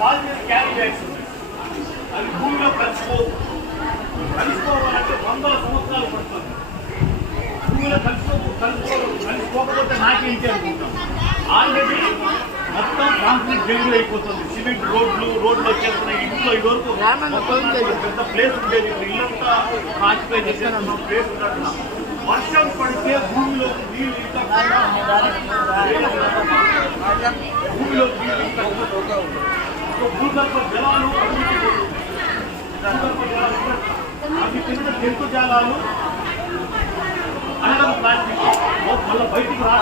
Polythene carry bags అవి భూమిలో కలిసిపోవాలంటే వందల సంవత్సరాలు పడుతుంది. భూమిలో కలిసిపోకపోతే నాకేంటి అనుకుంటాం. ఆల్రెడీ మొత్తం కాంక్రీట్ డెలివరీ అయిపోతుంది. సిమెంట్ రోడ్లు వచ్చేస్తున్నాయి. ఇంట్లో ఇదివరకు పెద్ద ప్లేస్ ఉండేది, ఇప్పుడు ఇల్లంతా ఆక్యుపై చేసేస్తున్న ప్లేస్ ఉన్నట్టున్నా. వర్షం పడితే భూమిలో నీళ్ళు ఇంకా భూగర్భ జలాలు అవి తిన్న జంతు జాలాలు అనడం ప్లాస్టిక్ మళ్ళీ బయటికి రా